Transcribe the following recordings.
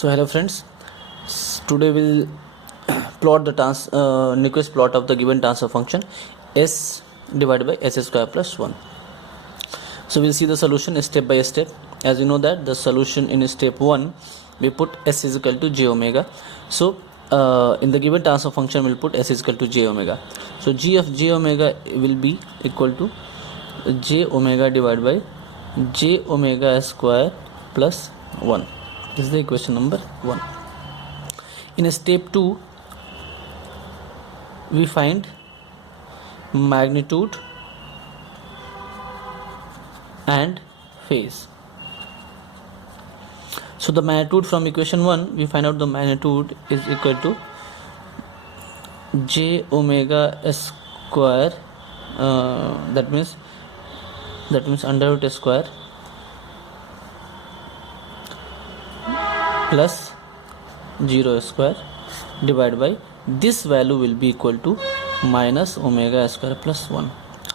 So hello friends, today we'll plot the Nyquist plot of the given transfer function s divided by s square plus 1. So we'll see the solution step by step. As you know that the solution in step 1 we put s is equal to j omega. So in the given transfer function we'll put s is equal to j omega. So g of j omega will be equal to j omega divided by j omega square plus 1. This is the equation number 1. In step 2 we find magnitude and phase. So the magnitude from equation 1 we find out the magnitude is equal to j omega square, that means under root square plus 0 square divided by this value will be equal to minus omega square plus 1.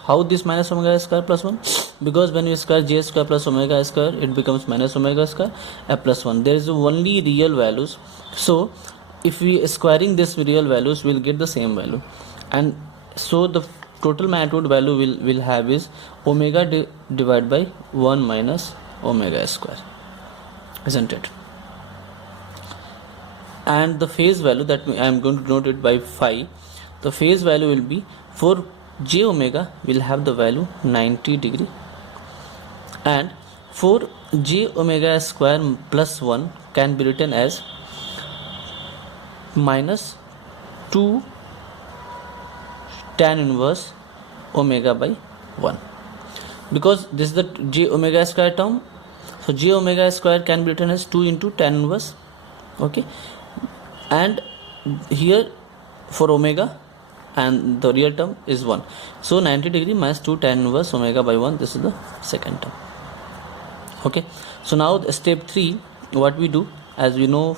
How this minus omega square plus 1? Because when we square j square plus omega square it becomes minus omega square plus 1. There is only real values, so if we squaring this real values we'll get the same value, and so the total magnitude value will have is omega divided by 1 minus omega square, isn't it? And the phase value that I am going to denote it by phi. The phase value will be for j omega will have the value 90 degree, and for j omega square plus 1 can be written as minus 2 tan inverse omega by 1, because this is the j omega square term. So j omega square can be written as 2 into tan inverse, okay, and here for omega and the real term is 1, so 90 degree minus 2 tan inverse omega by 1, this is the second term. Okay, so now step 3 what we do, as we know,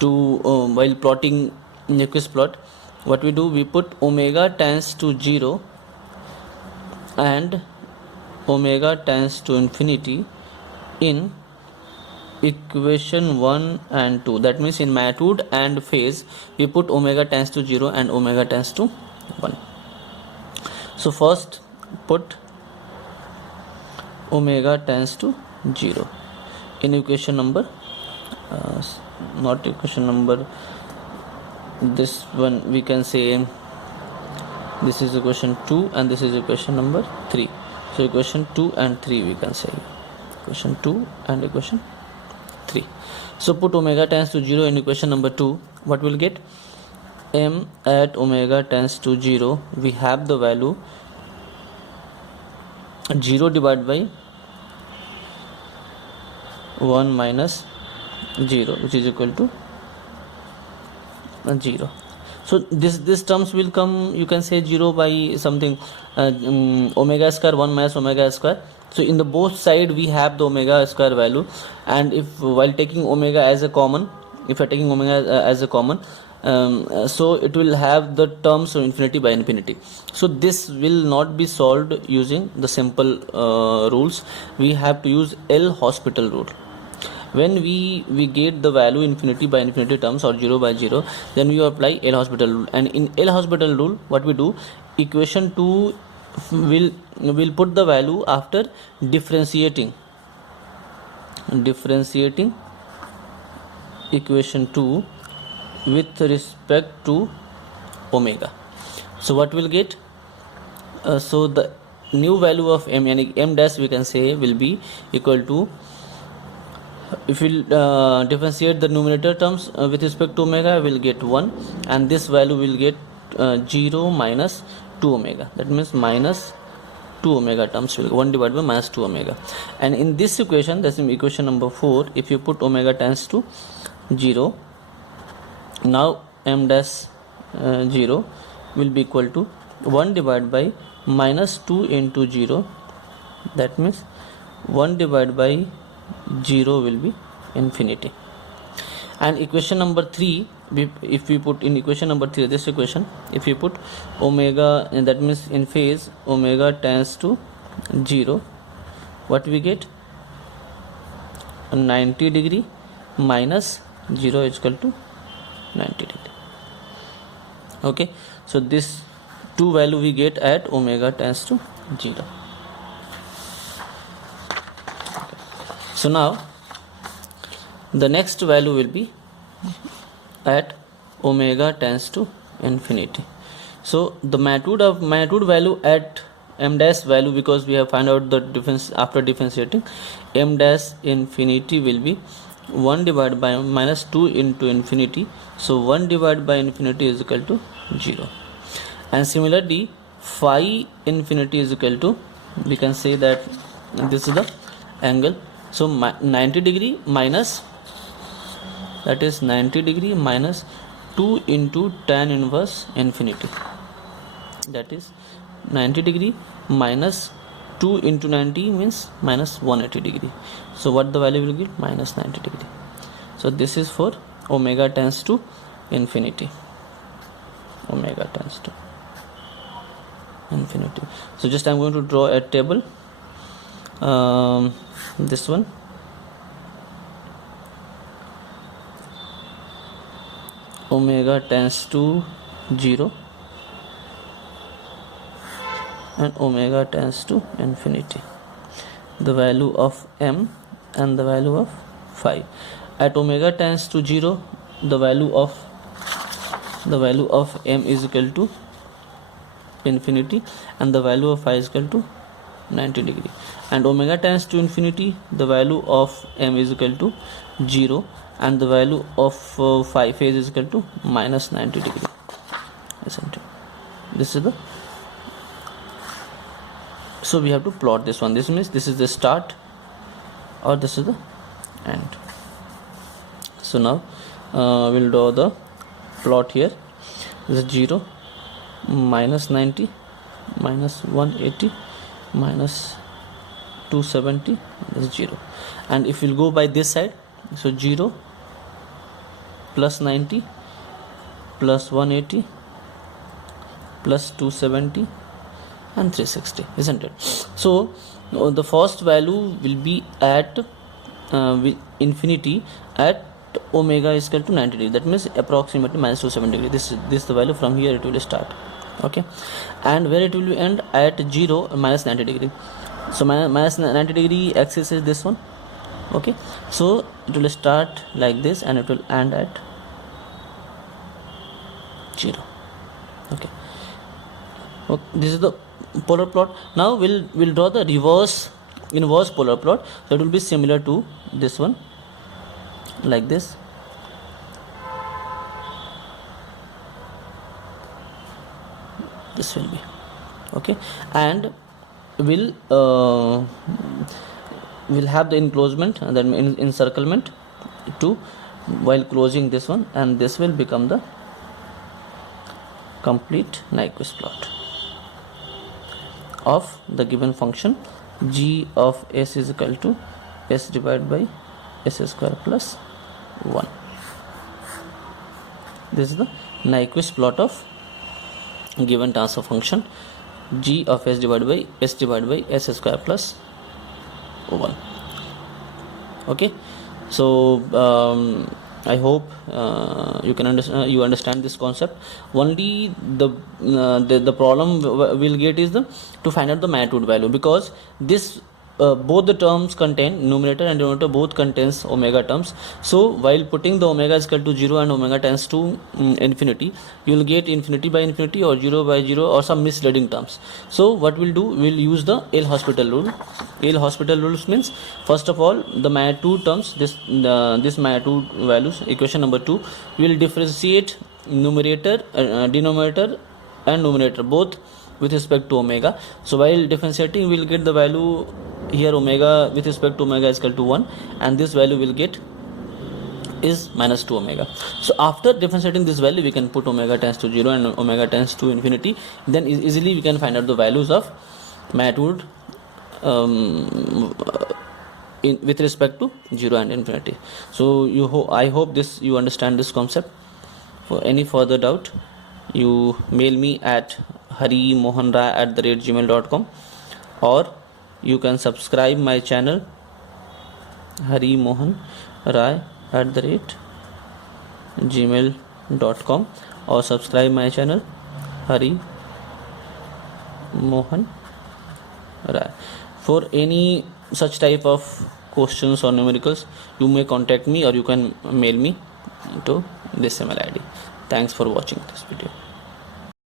while plotting Nyquist plot, what we do, we put omega tends to 0 and omega tends to infinity in equation 1 and 2. That means in magnitude and phase we put omega tends to 0 and omega tends to 1. So first put omega tends to 0 in equation number this one, we can say this is equation 2 and this is equation number 3. So equation 2 and 3 we can say, equation 2 and equation 3. So put omega tends to 0 in equation number 2. What will get? M at omega tends to 0, we have the value 0 divided by 1 minus 0, which is equal to 0. So this terms will come, you can say 0 by something, omega square 1 minus omega square. So in the both side we have the omega square value, and if while taking omega as a common, if you are taking omega as a common, so it will have the terms of infinity by infinity. So this will not be solved using the simple rules. We have to use L'Hospital rule. When we get the value infinity by infinity terms or 0 by 0, then we apply L'Hospital rule. And in L'Hospital rule what we do, equation 2 will put the value after differentiating equation 2 with respect to omega. So what will get, so the new value of m, yani m dash we can say, will be equal to, if we differentiate the numerator terms with respect to omega, will get 1, and this value will get 0 minus 2 omega, that means minus 2 omega terms will 1 divided by minus 2 omega. And in this equation, that's in equation number 4, if you put omega tends to 0, now m dash 0 will be equal to 1 divided by minus 2 into 0, that means 1 divided by 0 will be infinity. And equation number 3, if we put in equation number 3, this equation, if we put omega, and that means in phase omega tends to 0, what we get? 90 degree minus 0 is equal to 90 degree. Okay, so this two value we get at omega tends to 0. Okay. So now the next value will be at omega tends to infinity. So the magnitude value at m dash value, because we have found out the difference after differentiating, m dash infinity will be 1 divided by minus 2 into infinity. So 1 divided by infinity is equal to 0. And similarly phi infinity is equal to, we can say that this is the angle. So 90 degree minus, that is 90 degree minus 2 into tan inverse infinity, that is 90 degree minus 2 into 90 means minus 180 degree. So what the value will give? Minus 90 degree. So this is for omega tends to infinity. Omega tends to infinity. So just I'm going to draw a table. This one. Omega tends to 0 and omega tends to infinity. The value of m and the value of phi. At omega tends to 0, the value of m is equal to infinity and the value of phi is equal to 90 degree. And omega tends to infinity, the value of m is equal to 0 and the value of phi phase is equal to minus 90 degree, isn't it? This is the, so we have to plot this one. This means this is the start or this is the end. So now we'll draw the plot here. This is 0, minus 90, minus 180, minus 270, this is 0. And if we'll go by this side, so 0 plus 90 plus 180 plus 270 and 360, isn't it? So the first value will be at with infinity at omega is equal to 90 degree, that means approximately minus 270 degree. This is the value. From here it will start. Okay, and where it will end? At 0 minus 90 degree. So minus 90 degree axis is this one. Okay, so it will start like this and it will end at 0. Okay, this is the polar plot. Now we'll draw the inverse polar plot. So it will be similar to this one, like this. This will be okay, and we'll have the enclosement and then encirclement too while closing this one, and this will become the complete Nyquist plot of the given function g of s is equal to s divided by s square plus 1. This is the Nyquist plot of given transfer function g of s divided by s square plus 1. Okay, so I hope you understand this concept. Only the problem we'll get is to find out the magnitude value, because this both the terms contain, numerator and denominator both contains omega terms. So while putting the omega is equal to 0 and omega tends to infinity, you will get infinity by infinity or 0 by 0 or some misleading terms. So what we'll do, we'll use the L-Hospital rule. L-Hospital rules means, first of all, the magnitude terms, this magnitude values, equation number 2, we will differentiate numerator, denominator and numerator both with respect to omega. So while differentiating, we will get the value here omega with respect to omega is equal to 1, and this value will get is minus 2 omega. So after differentiating this value, we can put omega tends to 0 and omega tends to infinity. Then easily we can find out the values of magnitude with respect to 0 and infinity. So I hope you understand this concept. For any further doubt, you mail me at harimohanrai@gmail.com, or you can subscribe my channel Hari Mohan Rai hari@gmail.com or subscribe my channel Hari Mohan Rai. For any such type of questions or numericals, you may contact me or you can mail me to this email ID. Thanks for watching this video.